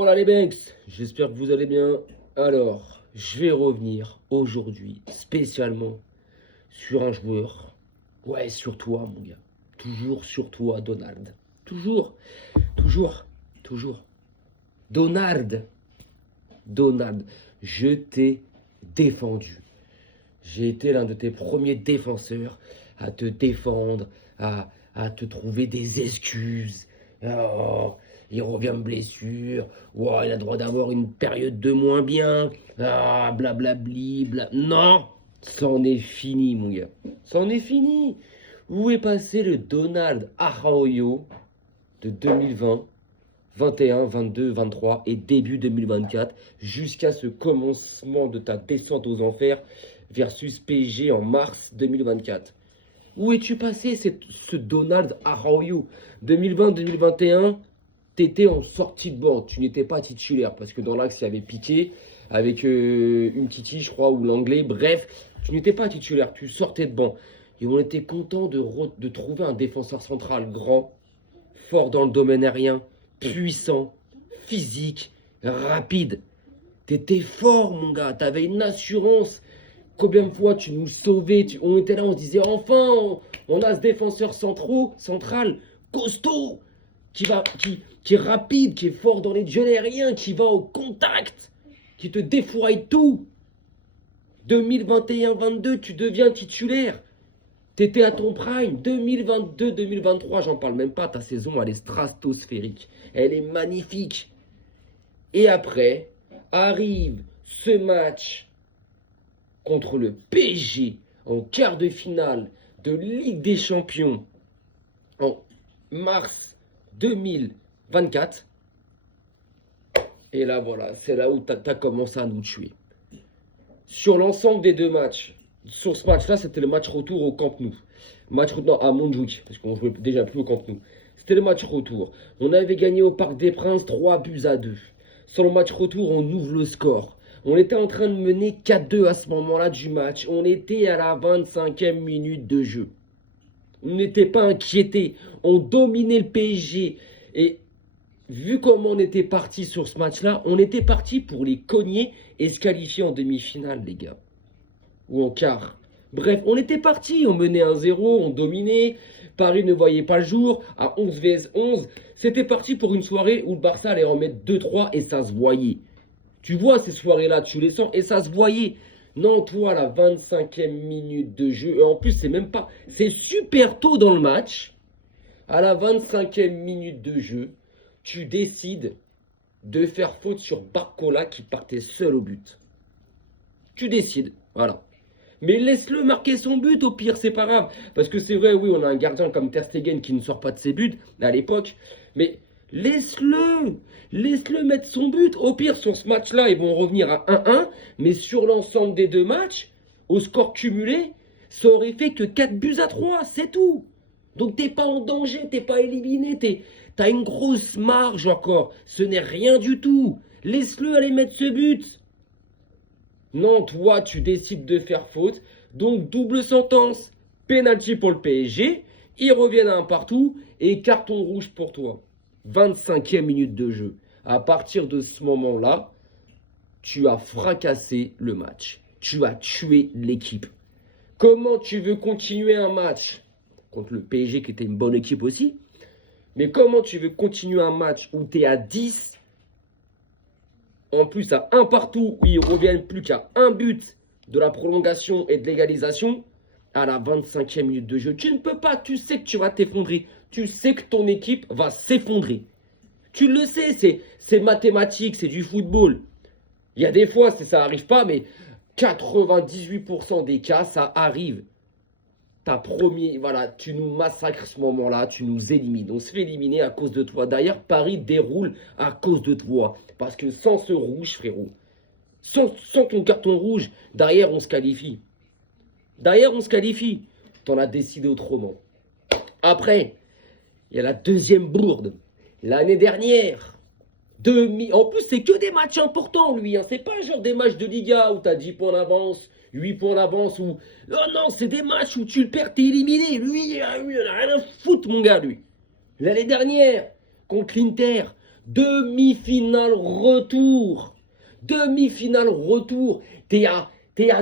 Hola les mecs, j'espère que vous allez bien. Alors, je vais revenir aujourd'hui spécialement sur un joueur. Ouais, sur toi mon gars. Toujours sur toi Donald. Toujours, toujours, toujours. Donald, Donald, je t'ai défendu. J'ai été l'un de tes premiers défenseurs à te défendre, à te trouver des excuses. Oh, il revient de blessure. Oh, il a le droit d'avoir une période de moins bien. Ah, blablabli, bla. Non, c'en est fini, mon gars. C'en est fini. Où est passé le Donald Arroyo de 2020, 21, 22, 23 et début 2024 jusqu'à ce commencement de ta descente aux enfers versus PSG en mars 2024. Où es-tu passé, ce Donald Arroyo? 2020-2021, t'étais en sortie de banc. Tu n'étais pas titulaire parce que dans l'axe, il y avait Piqué avec Umtiti, je crois, ou l'anglais. Bref, tu n'étais pas titulaire. Tu sortais de banc. Et on était content de trouver un défenseur central grand, fort dans le domaine aérien, puissant, physique, rapide. T'étais fort, mon gars. T'avais une assurance. Combien de fois tu nous sauvais, on était là, on se disait enfin, on a ce défenseur central, costaud, qui est rapide, qui est fort dans les duels aériens, qui va au contact, qui te défouraille tout. 2021-22, tu deviens titulaire. T'étais à ton prime. 2022-2023, j'en parle même pas. Ta saison, elle est stratosphérique. Elle est magnifique. Et après, arrive ce match contre le PSG en quart de finale de Ligue des Champions en mars 2024. Et là, voilà, c'est là où tu as commencé à nous tuer. Sur l'ensemble des deux matchs, sur ce match-là, c'était le match retour au Camp Nou. Match retour à Montjuic, parce qu'on jouait déjà plus au Camp Nou. C'était le match retour. On avait gagné au Parc des Princes 3-2. Sur le match retour, on ouvre le score. On était en train de mener 4-2 à ce moment-là du match. On était à la 25e minute de jeu. On n'était pas inquiétés. On dominait le PSG. Et vu comment on était parti sur ce match-là, on était parti pour les cogner et se qualifier en demi-finale, les gars. Ou en quart. Bref, on était parti. On menait 1-0, on dominait. Paris ne voyait pas le jour. À 11 vs 11, c'était parti pour une soirée où le Barça allait en mettre 2-3 et ça se voyait. Tu vois ces soirées-là, tu les sens et ça se voyait. Non, toi, à la 25e minute de jeu, et en plus, c'est même pas. C'est super tôt dans le match. À la 25e minute de jeu, tu décides de faire faute sur Barcola qui partait seul au but. Tu décides, voilà. Mais laisse-le marquer son but, au pire, c'est pas grave. Parce que c'est vrai, oui, on a un gardien comme Ter Stegen qui ne sort pas de ses buts à l'époque. Mais laisse-le mettre son but. Au pire, sur ce match-là, ils vont revenir à 1-1. Mais sur l'ensemble des deux matchs, au score cumulé, ça aurait fait que 4-3, c'est tout. Donc t'es pas en danger, t'es pas éliminé, t'as une grosse marge encore. Ce n'est rien du tout. Laisse-le aller mettre ce but. Non, toi, tu décides de faire faute. Donc, double sentence. Penalty pour le PSG. Ils reviennent à un partout. Et carton rouge pour toi. 25e minute de jeu. À partir de ce moment-là, tu as fracassé le match. Tu as tué l'équipe. Comment tu veux continuer un match contre le PSG qui était une bonne équipe aussi? Mais comment tu veux continuer un match où tu es à 10? En plus, à un partout où ils reviennent plus qu'à un but de la prolongation et de l'égalisation, à la 25e minute de jeu. Tu ne peux pas, tu sais que tu vas t'effondrer. Tu sais que ton équipe va s'effondrer. Tu le sais, c'est mathématique, c'est du football. Il y a des fois, ça n'arrive pas, mais 98% des cas, ça arrive. Voilà, tu nous massacres ce moment-là, tu nous élimines. On se fait éliminer à cause de toi. D'ailleurs, Paris déroule à cause de toi. Parce que sans ce rouge, frérot, sans ton carton rouge, derrière, on se qualifie. Derrière, on se qualifie. T'en as décidé autrement. Après, il y a la deuxième bourde. L'année dernière, en plus, c'est que des matchs importants, lui. Hein. C'est pas genre des matchs de Liga où t'as 10 points d'avance, 8 points d'avance. Ou... Non, c'est des matchs où tu le perds, t'es éliminé. Lui, il en a rien à foutre, mon gars, lui. L'année dernière, contre l'Inter, Demi-finale retour. Demi-finale retour. T'es à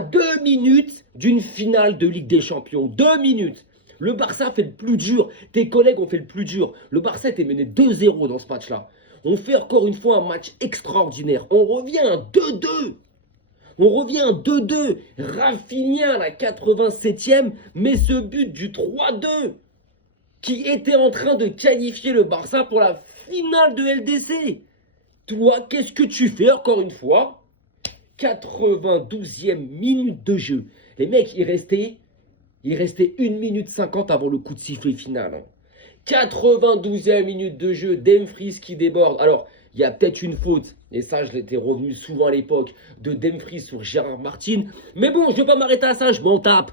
2 minutes d'une finale de Ligue des Champions. 2 minutes. Le Barça fait le plus dur. Tes collègues ont fait le plus dur. Le Barça était mené 2-0 dans ce match-là. On fait encore une fois un match extraordinaire. On revient à 2-2. On revient à 2-2. Rafinha à la 87e met ce but du 3-2 qui était en train de qualifier le Barça pour la finale de LDC. Toi, qu'est-ce que tu fais encore une fois? 92e minute de jeu. Les mecs, il restait 1 minute 50 avant le coup de sifflet final. 92e minute de jeu, Dumfries qui déborde. Alors, il y a peut-être une faute, et ça, je l'étais revenu souvent à l'époque, de Dumfries sur Gérard Martin. Mais bon, je ne vais pas m'arrêter à ça, je m'en tape.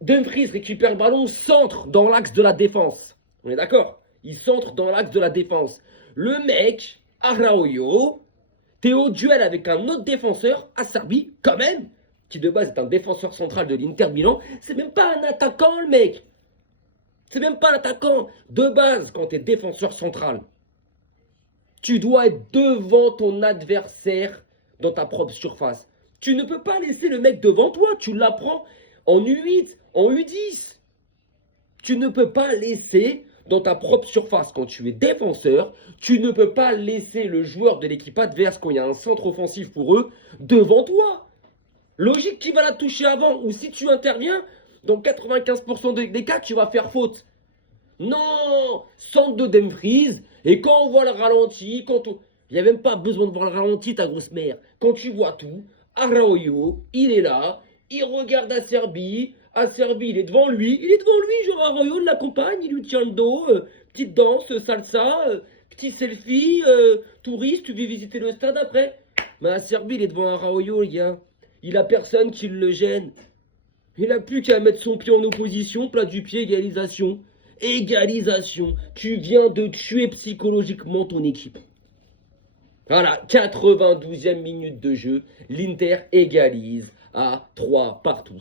Dumfries récupère le ballon, centre dans l'axe de la défense. On est d'accord? Il centre dans l'axe de la défense. Le mec, Araujo, t'es au duel avec un autre défenseur, Acerbi, quand même, qui de base est un défenseur central de l'Inter Milan. C'est même pas un attaquant, le mec. C'est même pas un attaquant. De base, quand t'es défenseur central, tu dois être devant ton adversaire dans ta propre surface. Tu ne peux pas laisser le mec devant toi. Tu l'apprends en U8, en U10. Tu ne peux pas laisser dans ta propre surface. Quand tu es défenseur, tu ne peux pas laisser le joueur de l'équipe adverse, quand il y a un centre offensif pour eux, devant toi. Logique qu'il va la toucher avant. Ou si tu interviens, dans 95% des cas, tu vas faire faute. Non, centre de Dumfries. Et quand on voit le ralenti, il n'y a même pas besoin de voir le ralenti, ta grosse mère. Quand tu vois tout, Araujo, il est là, il regarde Acerbi. Acerbi, il est devant lui, genre Araujo l'accompagne, il lui tient le dos. Petite danse, salsa, petit selfie, touriste, tu veux visiter le stade après. Mais Acerbi, il est devant Araujo, les gars. Il a personne qui le gêne. Il n'a plus qu'à mettre son pied en opposition, plat du pied, égalisation. Égalisation. Tu viens de tuer psychologiquement ton équipe. Voilà, 92e minute de jeu. L'Inter égalise à 3 partout.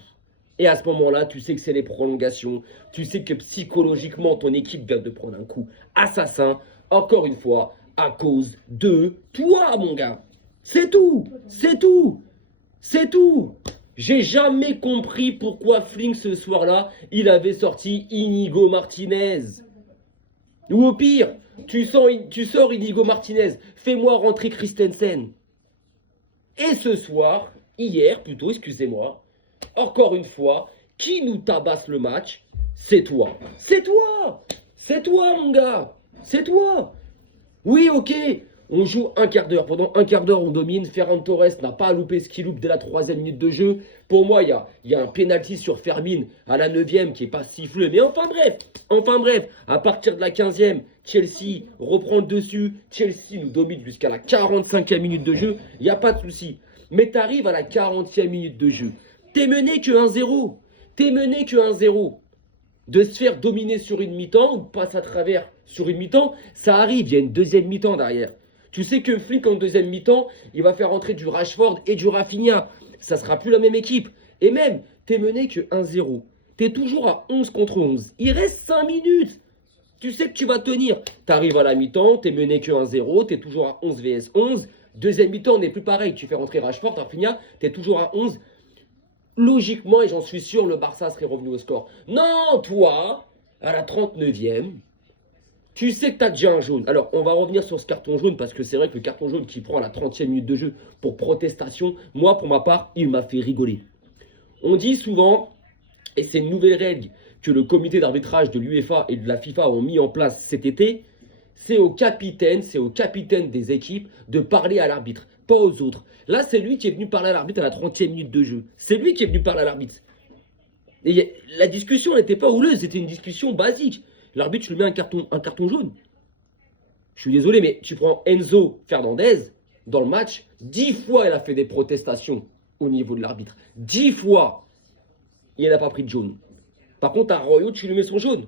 Et à ce moment-là, tu sais que c'est les prolongations. Tu sais que psychologiquement, ton équipe vient de prendre un coup assassin. Encore une fois, à cause de toi, mon gars. C'est tout. C'est tout. C'est tout. J'ai jamais compris pourquoi Flink ce soir-là, il avait sorti Inigo Martinez. Ou au pire, tu sors Inigo Martinez, fais-moi rentrer Christensen. Et ce soir, hier plutôt, excusez-moi, encore une fois, qui nous tabasse le match? C'est toi. C'est toi. C'est toi, mon gars. C'est toi. Oui, ok. On joue un quart d'heure. Pendant un quart d'heure, on domine. Ferran Torres n'a pas loupé ce qu'il loupe dès la 3e minute de jeu. Pour moi, il y a un penalty sur Fermin à la 9e qui n'est pas sifflé. Mais enfin bref, à partir de la 15e, Chelsea reprend le dessus. Chelsea nous domine jusqu'à la 45e minute de jeu. Il n'y a pas de souci. Mais tu arrives à la 40e minute de jeu. T'es mené que 1-0. T'es mené que 1-0. De se faire dominer sur une mi-temps ou passe à travers sur une mi-temps, ça arrive. Il y a une deuxième mi-temps derrière. Tu sais que Flick en deuxième mi-temps, il va faire entrer du Rashford et du Rafinha. Ça sera plus la même équipe. Et même, t'es mené que 1-0. T'es toujours à 11 contre 11. Il reste 5 minutes. Tu sais que tu vas tenir. T'arrives à la mi-temps, t'es mené que 1-0. T'es toujours à 11 vs 11. Deuxième mi-temps, on n'est plus pareil. Tu fais rentrer Rashford, Rafinha, t'es toujours à 11. Logiquement, et j'en suis sûr, le Barça serait revenu au score. Non, toi, à la 39e, tu sais que tu as déjà un jaune. Alors, on va revenir sur ce carton jaune, parce que c'est vrai que le carton jaune qui prend à la 30e minute de jeu pour protestation, moi, pour ma part, il m'a fait rigoler. On dit souvent, et c'est une nouvelle règle que le comité d'arbitrage de l'UEFA et de la FIFA ont mis en place cet été, c'est au capitaine des équipes de parler à l'arbitre, pas aux autres. Là, c'est lui qui est venu parler à l'arbitre à la 30e minute de jeu. C'est lui qui est venu parler à l'arbitre. Et la discussion n'était pas houleuse, c'était une discussion basique. L'arbitre, je lui mets un carton jaune. Je suis désolé, mais tu prends Enzo Fernandez, dans le match, 10 fois, il a fait des protestations au niveau de l'arbitre. 10 fois, il n'a pas pris de jaune. Par contre, à Arroyo, tu lui mets son jaune.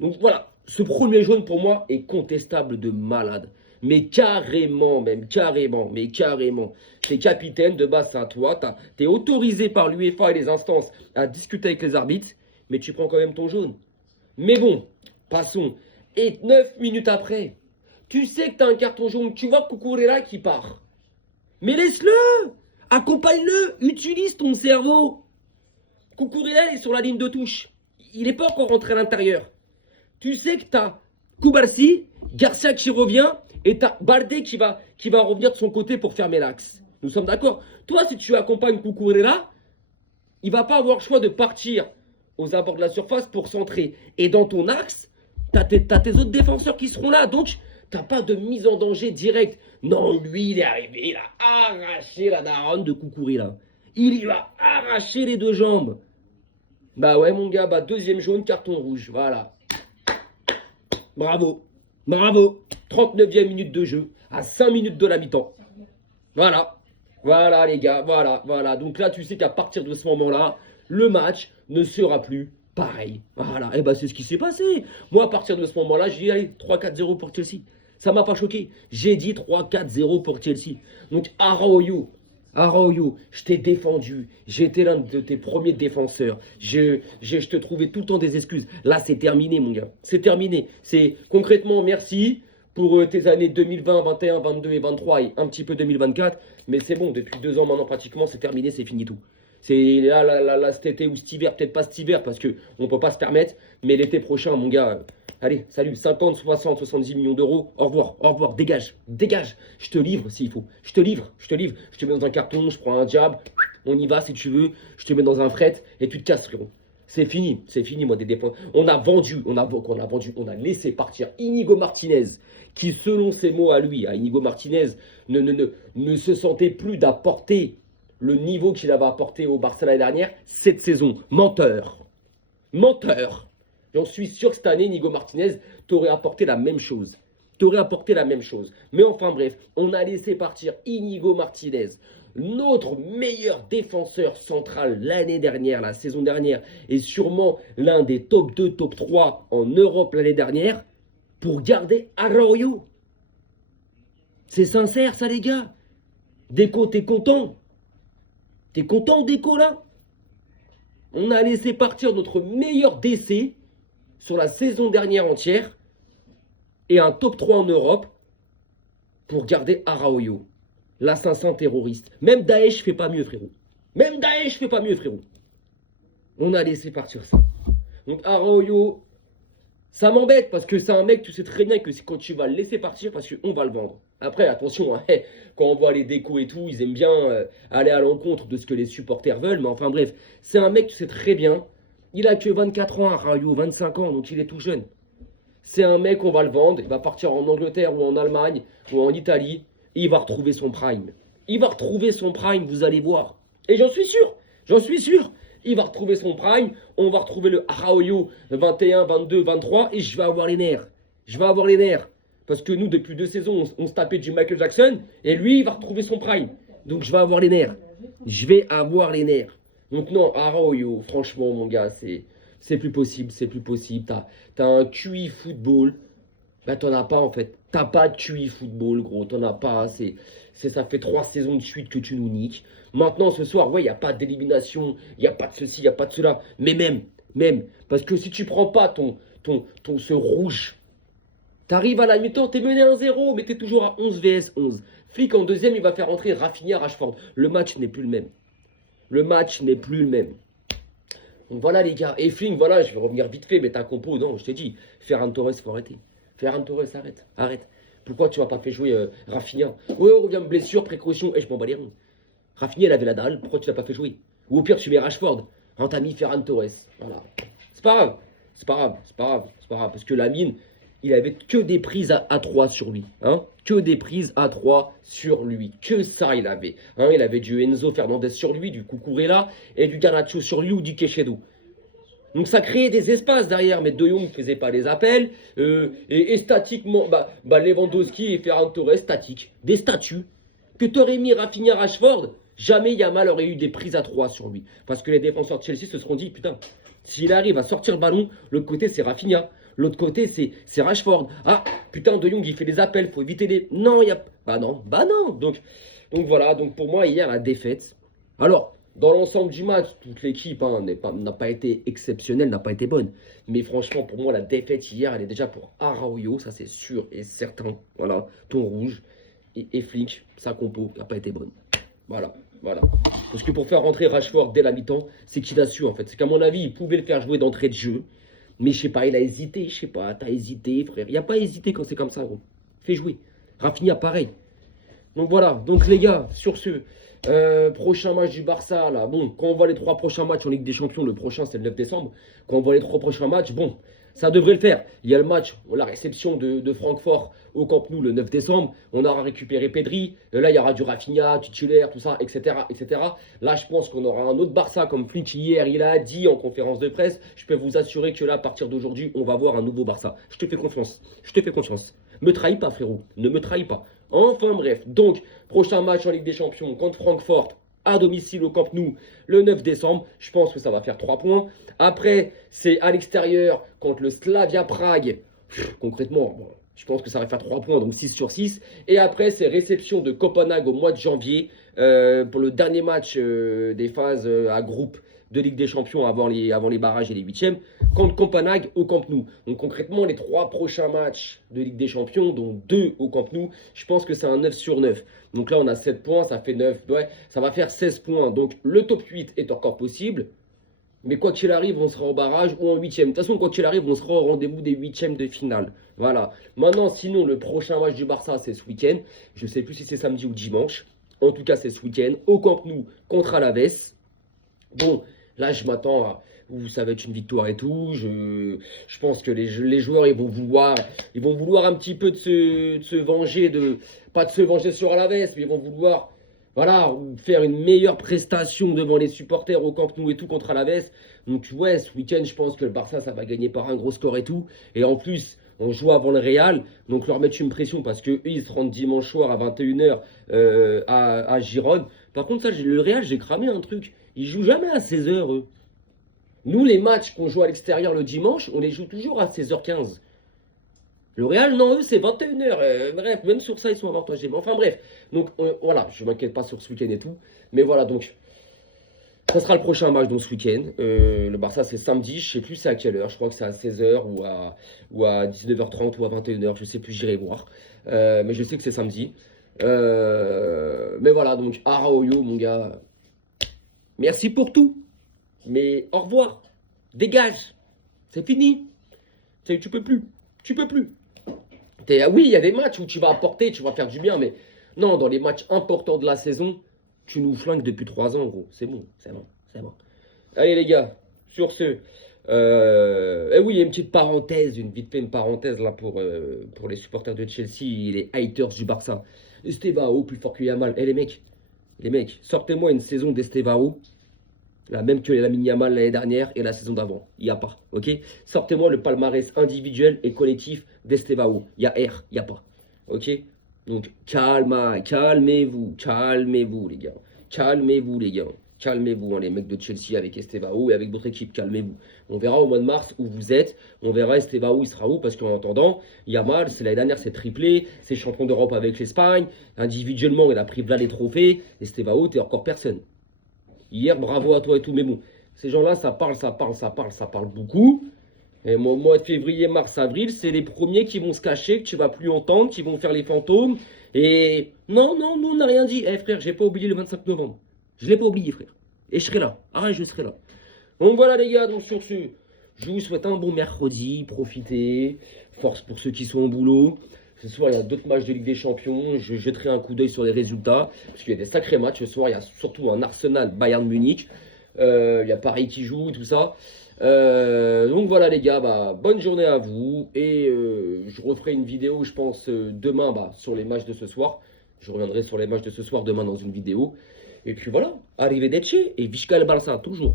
Donc voilà, ce premier jaune, pour moi, est contestable de malade. Mais carrément, même, carrément, mais carrément. T'es capitaine, de base, c'est à toi. T'es autorisé par l'UEFA et les instances à discuter avec les arbitres, mais tu prends quand même ton jaune. Mais bon, passons. Et 9 minutes après, Tu sais que tu as un carton jaune, tu vois Cucurella qui part. Mais laisse-le, accompagne-le, utilise ton cerveau. Cucurella est sur la ligne de touche. Il n'est pas encore rentré à l'intérieur. Tu sais que tu as Koubarsi, Garcia qui revient et tu as Baldé qui va revenir de son côté pour fermer l'axe. Nous sommes d'accord. Toi, si tu accompagnes Cucurella, il va pas avoir le choix de partir aux abords de la surface pour centrer. Et dans ton axe, tu as tes autres défenseurs qui seront là. Donc, tu n'as pas de mise en danger directe. Non, lui, il est arrivé, il a arraché la daronne de Cucurella. Il y va arracher les deux jambes. Bah ouais, mon gars, bah deuxième jaune, carton rouge. Voilà. Bravo. Bravo. 39e minute de jeu, à 5 minutes de la mi-temps. Voilà. Voilà, les gars, voilà. Donc là, tu sais qu'à partir de ce moment-là, le match ne sera plus pareil. Voilà, et ben c'est ce qui s'est passé. Moi, à partir de ce moment-là, j'ai dit, allez, 3-4-0 pour Chelsea. Ça m'a pas choqué. J'ai dit 3-4-0 pour Chelsea. Donc, Arroyo, je t'ai défendu. J'étais l'un de tes premiers défenseurs. Je te trouvais tout le temps des excuses. Là, c'est terminé, mon gars. C'est terminé. C'est concrètement, merci pour tes années 2020, 21, 22 et 23 et un petit peu 2024. Mais c'est bon, depuis 2 ans maintenant pratiquement, c'est terminé, c'est fini tout. C'est là, cet été ou cet hiver, peut-être pas cet hiver parce qu'on ne peut pas se permettre. Mais l'été prochain, mon gars, allez, salut, 50, 60, 70 millions d'euros. Au revoir, dégage. Je te livre s'il faut. Je te livre. Je te mets dans un carton, je prends un jab, on y va si tu veux. Je te mets dans un fret et tu te casses, frérot. C'est fini, moi, des dépenses. On a laissé partir Inigo Martinez, qui, selon ses mots à lui, à Inigo Martinez, ne se sentait plus d'apporter le niveau qu'il avait apporté au Barça l'année dernière, cette saison. Menteur. J'en suis sûr que cette année, Inigo Martinez t'aurait apporté la même chose. Mais enfin bref, on a laissé partir Inigo Martinez, notre meilleur défenseur central l'année dernière, la saison dernière, et sûrement l'un des top 2, top 3 en Europe l'année dernière, pour garder Arroyo. C'est sincère ça, les gars. Deco, t'es content? T'es content, Deco, là? On a laissé partir notre meilleur DC sur la saison dernière entière et un top 3 en Europe pour garder Arroyo, l'assassin terroriste. Même Daesh fait pas mieux, frérot. On a laissé partir ça. Donc Arroyo, ça m'embête parce que c'est un mec, tu sais très bien que c'est quand tu vas le laisser partir parce qu'on va le vendre. Après, attention, hein, quand on voit les décos et tout, ils aiment bien aller à l'encontre de ce que les supporters veulent. Mais enfin bref, c'est un mec, tu sais très bien. Il a que 24 ans, Arroyo, 25 ans, donc il est tout jeune. C'est un mec, on va le vendre, il va partir en Angleterre ou en Allemagne ou en Italie. Et il va retrouver son prime. Vous allez voir. Et j'en suis sûr. Il va retrouver son prime. On va retrouver le Arroyo 21, 22, 23. Et je vais avoir les nerfs. Parce que nous, depuis 2 saisons, on se tapait du Michael Jackson. Et lui, il va retrouver son prime. Donc, je vais avoir les nerfs. Donc, non, Arroyo, franchement, mon gars, c'est plus possible. T'as un QI football. Bah, t'en as pas, en fait. T'as pas de QI football, gros. T'en as pas. Ça fait 3 saisons de suite que tu nous niques. Maintenant, ce soir, ouais, il n'y a pas d'élimination. Il n'y a pas de ceci, il n'y a pas de cela. Mais même. Parce que si tu prends pas ce rouge, t'arrives à la mi-temps, t'es mené 1-0, mais t'es toujours à 11 vs 11. Flick en deuxième, il va faire entrer Rafinha, Rashford. Le match n'est plus le même. Donc voilà, les gars. Et Flick, voilà, je vais revenir vite fait, mais ta compo, non, je t'ai dit. Ferran Torres, faut arrêter. Ferran Torres, arrête. Pourquoi tu m'as pas fait jouer Rafinha? Ouais, on revient blessure, précaution. Je m'en bats les reins. Rafinha, il avait la dalle. Pourquoi tu l'as pas fait jouer? Ou au pire, tu mets Rashford. Hein, t'as mis Ferran Torres. Voilà. C'est pas grave. Parce que Lamine, il avait que des prises à 3 sur lui. Hein, que des prises à 3 sur lui. Que ça, il avait. Hein, il avait du Enzo Fernandez sur lui, du Cucurella et du Garnacho sur lui ou du Quechedo. Donc ça créait des espaces derrière, mais De Jong ne faisait pas les appels. Et statiquement, Lewandowski et Ferran Torres, statiques. Des statues. Que t'aurais mis Rafinha, Rashford, jamais Yamal aurait eu des prises à 3 sur lui. Parce que les défenseurs de Chelsea se seront dit, putain, s'il arrive à sortir le ballon, l'autre côté c'est Rafinha. L'autre côté c'est Rashford. Ah, putain, De Jong il fait des appels, faut éviter les... Non, il y a... Bah non. Donc voilà, donc pour moi hier la défaite. Alors... Dans l'ensemble du match, toute l'équipe hein, n'a pas été exceptionnelle, n'a pas été bonne. Mais franchement, pour moi, la défaite hier, elle est déjà pour Araujo, ça c'est sûr et certain. Voilà, ton rouge et Flick, sa compo n'a pas été bonne. Voilà, voilà. Parce que pour faire rentrer Rashford dès la mi-temps, c'est qu'il a su en fait. C'est qu'à mon avis, il pouvait le faire jouer d'entrée de jeu. Mais je sais pas, il a hésité, je sais pas, t'as hésité, frère. Il n'y a pas hésité quand c'est comme ça, gros. Fais jouer. Rafinha, pareil. Donc voilà, donc les gars, sur ce, prochain match du Barça, là, bon, quand on voit les 3 prochains matchs en Ligue des Champions, le prochain c'est le 9 décembre, quand on voit les 3 prochains matchs, bon, ça devrait le faire. Il y a le match, la réception de Francfort au Camp Nou le 9 décembre, on aura récupéré Pedri, là il y aura du Rafinha, titulaire, tout ça, etc., etc. Là je pense qu'on aura un autre Barça, comme Flick hier, il a dit en conférence de presse, je peux vous assurer que là, à partir d'aujourd'hui, on va voir un nouveau Barça. Je te fais confiance, je te fais confiance. Me trahis pas frérot, ne me trahis pas. Enfin bref, donc, prochain match en Ligue des Champions contre Francfort à domicile au Camp Nou le 9 décembre. Je pense que ça va faire 3 points. Après, c'est à l'extérieur contre le Slavia Prague. Concrètement, bon, je pense que ça va faire 3 points, donc 6 sur 6. Et après, c'est réception de Copenhague au mois de janvier pour le dernier match des phases à groupe de Ligue des Champions avant les barrages et les huitièmes, contre Copenhague au Camp Nou. Donc concrètement, les 3 prochains matchs de Ligue des Champions, dont 2 au Camp Nou, je pense que c'est un 9 sur 9. Donc là, on a 7 points, ça fait 9, ouais, ça va faire 16 points. Donc le top 8 est encore possible. Mais quoi qu'il arrive, on sera au barrage ou en huitième. De toute façon, quoi qu'il arrive, on sera au rendez-vous des huitièmes de finale. Voilà. Maintenant, sinon, le prochain match du Barça, c'est ce week-end. Je ne sais plus si c'est samedi ou dimanche. En tout cas, c'est ce week-end. Au Camp Nou contre Alaves. Bon, là, je m'attends à... Ça va être une victoire et tout. Je pense que les joueurs, ils vont vouloir un petit peu de se venger. Pas de se venger sur Alaves, mais ils vont vouloir... Voilà, faire une meilleure prestation devant les supporters au Camp Nou et tout contre Alaves. Donc ouais, ce week-end, je pense que le Barça, ça va gagner par un gros score et tout. Et en plus, on joue avant le Real, donc leur mettre une pression parce qu'eux, ils se rendent dimanche soir à 21 h à Gérone. Par contre, ça, le Real, j'ai cramé un truc. Ils jouent jamais à 16 h eux. Nous, les matchs qu'on joue à l'extérieur le dimanche, on les joue toujours à 16 h 15. Le Real, non, eux, c'est 21 h. Bref, même sur ça, ils sont avantagés. Mais enfin, bref. Donc, voilà, je ne m'inquiète pas sur ce week-end et tout. Mais voilà, donc, ça sera le prochain match, donc, ce week-end. Le Barça, c'est samedi. Je ne sais plus c'est à quelle heure. Je crois que c'est à 16 h ou à 19 h 30 ou à 21 h. Je ne sais plus, j'irai voir. Mais je sais que c'est samedi. Mais voilà, donc, Araujo, mon gars. Merci pour tout. Mais au revoir. Dégage. C'est fini. Tu peux plus. Tu peux plus. Oui, il y a des matchs où tu vas apporter, tu vas faire du bien, mais non, dans les matchs importants de la saison, tu nous flingues depuis 3 ans, gros. C'est bon, c'est bon, c'est bon. Allez, les gars, sur ce, oui, il y a une petite parenthèse, une parenthèse là pour les supporters de Chelsea et les haters du Barça. Estevao, plus fort que Yamal. Les mecs, sortez-moi une saison d'Estevao. La même que Lamine Yamal l'année dernière et la saison d'avant. Il n'y a pas. Ok. Sortez-moi le palmarès individuel et collectif d'Estevao. Il y a R. Il n'y a pas. Ok. Donc, calmez-vous. Calmez-vous, les gars. Calmez-vous, les gars. Calmez-vous, hein, les mecs de Chelsea avec Estevao et avec votre équipe. Calmez-vous. On verra au mois de mars où vous êtes. On verra Estevao, il sera où. Parce qu'en attendant, Yamal, c'est l'année dernière, c'est triplé. C'est champion d'Europe avec l'Espagne. Individuellement, il a pris là les trophées. Estevao, t'es encore personne. Hier, bravo à toi et tout, mais bon, ces gens-là, ça parle beaucoup. Et mon mois de février, mars, avril, c'est les premiers qui vont se cacher, que tu vas plus entendre, qui vont faire les fantômes. Et non, nous, on n'a rien dit. Eh frère, j'ai pas oublié le 25 novembre. Je l'ai pas oublié, frère. Et je serai là. Ah, je serai là. Donc voilà, les gars, donc sur ce, je vous souhaite un bon mercredi. Profitez. Force pour ceux qui sont au boulot. Ce soir, il y a d'autres matchs de Ligue des Champions. Je jetterai un coup d'œil sur les résultats. Parce qu'il y a des sacrés matchs. Ce soir, il y a surtout un Arsenal-Bayern Munich. Il y a Paris qui joue, tout ça. Donc voilà, les gars. Bonne journée à vous. Et je referai une vidéo, je pense, demain sur les matchs de ce soir. Je reviendrai sur les matchs de ce soir demain dans une vidéo. Et puis voilà. Arrivederci et Visca el Barça, toujours.